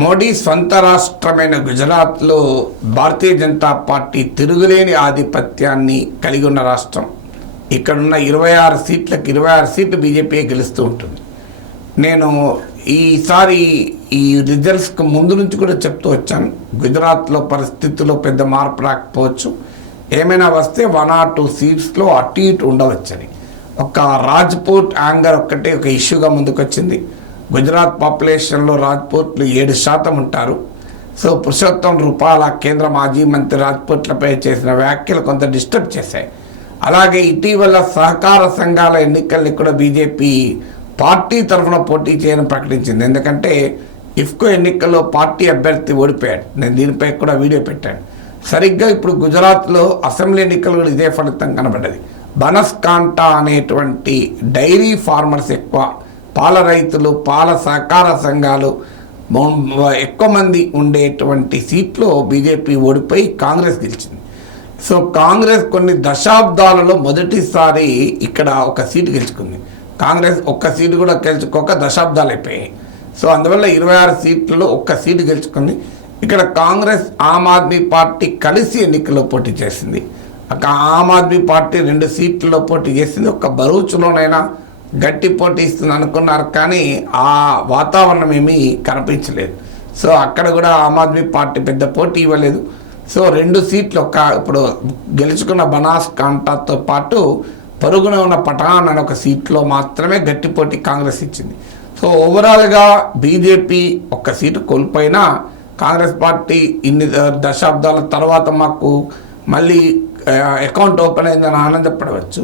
మోడీ సొంత రాష్ట్రమైన గుజరాత్లో భారతీయ జనతా పార్టీ తిరుగులేని ఆధిపత్యాన్ని కలిగి ఉన్న రాష్ట్రం. ఇక్కడున్న ఇరవై ఆరు సీట్లకు ఇరవై ఆరు సీట్లు బీజేపీ గెలుస్తూ ఉంటుంది. నేను ఈసారి ఈ రిజల్ట్స్కి ముందు నుంచి కూడా చెప్తూ వచ్చాను. గుజరాత్లో పరిస్థితుల్లో పెద్ద మార్పు రాకపోవచ్చు. ఏమైనా వస్తే వన్ ఆర్ టూ సీట్స్లో అటు ఇటు ఉండవచ్చని. ఒక రాజ్పూట్ యాంగర్ ఒక్కటే ఒక ఇష్యూగా ముందుకొచ్చింది. గుజరాత్ పాపులేషన్లో రాజ్పూట్లు ఏడు శాతం ఉంటారు. సో పురుషోత్తం రూపాల కేంద్ర మాజీ మంత్రి రాజ్పూట్లపై చేసిన వ్యాఖ్యలు కొంత డిస్టర్బ్ చేశాయి. అలాగే ఇటీవల సహకార సంఘాల ఎన్నికల్ని కూడా బీజేపీ పార్టీ తరఫున పోటీ చేయని ప్రకటించింది. ఎందుకంటే ఇఫ్కో ఎన్నికల్లో పార్టీ అభ్యర్థి ఓడిపోయాడు. నేను దీనిపై కూడా వీడియో పెట్టాను. సరిగ్గా ఇప్పుడు గుజరాత్లో అసెంబ్లీ ఎన్నికలు కూడా ఇదే ఫలితం కనబడ్డది. బనస్కాంట అనేటువంటి డైరీ ఫార్మర్స్ ఎక్కువ పాల రైతులు పాల సహకార సంఘాలు ఎక్కువ మంది ఉండేటువంటి సీట్లో బీజేపీ ఓడిపోయి కాంగ్రెస్ గెలిచింది. సో కాంగ్రెస్ కొన్ని దశాబ్దాలలో మొదటిసారి ఇక్కడ ఒక సీటు గెలుచుకుంది. కాంగ్రెస్ ఒక్క సీటు కూడా గెలుచుకోక దశాబ్దాలు అయిపోయాయి. సో అందువల్ల ఇరవై ఆరు సీట్లలో ఒక్క సీటు గెలుచుకుంది. ఇక్కడ కాంగ్రెస్ ఆమ్ ఆద్మీ పార్టీ కలిసి ఎన్నికల్లో పోటీ చేసింది. అక్కడ ఆమ్ ఆద్మీ పార్టీ రెండు సీట్లలో పోటీ చేసింది. ఒక్క బరూచ్లోనైనా గట్టి పోటీ ఇస్తుంది అనుకున్నారు కానీ ఆ వాతావరణం ఏమీ కనిపించలేదు. సో అక్కడ కూడా ఆమ్ ఆద్మీ పార్టీ పెద్ద పోటీ ఇవ్వలేదు. సో రెండు సీట్లు ఒక ఇప్పుడు గెలుచుకున్న బనాస్ కాంటాతో పాటు పరుగున ఉన్న పఠాన్ అనే ఒక సీట్లో మాత్రమే గట్టి పోటీ కాంగ్రెస్ ఇచ్చింది. సో ఓవరాల్గా బీజేపీ ఒక్క సీటు కోల్పోయినా కాంగ్రెస్ పార్టీ ఇన్ని దశాబ్దాల తర్వాత మాకు మళ్ళీ అకౌంట్ ఓపెన్ అయిందని ఆనందపడవచ్చు.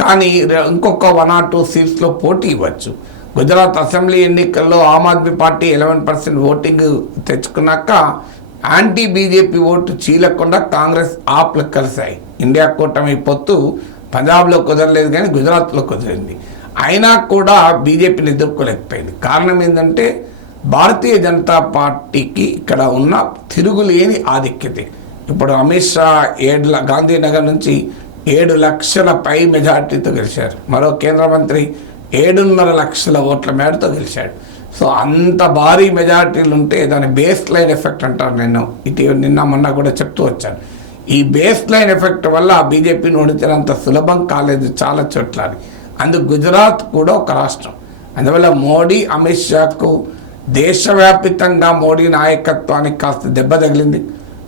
కానీ ఇంకొక వన్ ఆర్ టూ సీట్స్లో పోటీ ఇవ్వచ్చు. గుజరాత్ అసెంబ్లీ ఎన్నికల్లో Aam Aadmi party eleven percent voting తెచ్చుకున్నాక anti BJP vote చీలకుండా కాంగ్రెస్ ఆప్లు కలిశాయి. ఇండియా కూటమి పొత్తు పంజాబ్లో కుదరలేదు కానీ గుజరాత్లో కుదిరింది. అయినా కూడా బీజేపీని ఎదుర్కోలేకపోయింది. కారణం ఏంటంటే భారతీయ జనతా పార్టీకి ఇక్కడ ఉన్న తిరుగులేని ఆధిక్యతే. ఇప్పుడు అమిత్ షా ఏడ్ల గాంధీనగర్ నుంచి ఏడు లక్షల పై మెజార్టీతో గెలిచారు. మరో కేంద్ర మంత్రి ఏడున్నర లక్షల ఓట్ల మేరతో గెలిచాడు. సో అంత భారీ మెజార్టీలు ఉంటే దాని బేస్ లైన్ ఎఫెక్ట్ అంటారు నేను ఇటీవల నిన్న మొన్న కూడా చెప్తూ వచ్చాను. ఈ బేస్ లైన్ ఎఫెక్ట్ వల్ల బీజేపీని ఓడించినంత సులభం కాలేదు చాలా చోట్ల అని. అందుకు గుజరాత్ కూడా ఒక రాష్ట్రం. అందువల్ల మోడీ అమిత్ షాకు దేశవ్యాపితంగా మోడీ నాయకత్వానికి కాస్త దెబ్బ తగిలింది.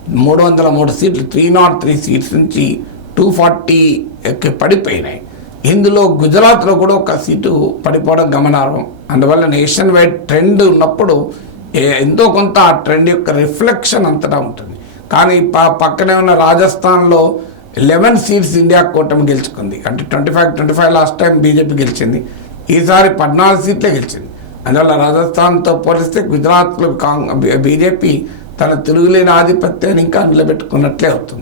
మూడు వందల మూడు సీట్లు త్రీ నాట్ త్రీ సీట్స్ నుంచి టూ ఫార్టీకి పడిపోయినాయి. ఇందులో గుజరాత్లో కూడా ఒక సీటు పడిపోవడం గమనార్హం. అందువల్ల నేషన్ వైడ్ ట్రెండ్ ఉన్నప్పుడు ఎంతో కొంత ఆ ట్రెండ్ యొక్క రిఫ్లెక్షన్ అంతటా ఉంటుంది. కానీ ప పక్కనే ఉన్న రాజస్థాన్లో లెవెన్ సీట్స్ ఇండియా కూటమి గెలుచుకుంది. అంటే twenty five twenty five last time BJP గెలిచింది. ఈసారి పద్నాలుగు సీట్లే గెలిచింది. అందువల్ల రాజస్థాన్తో పోలిస్తే గుజరాత్లో కాంగ్ బీజేపీ తన తిరుగులేని ఆధిపత్యాన్ని ఇంకా నిలబెట్టుకున్నట్లే అవుతుంది.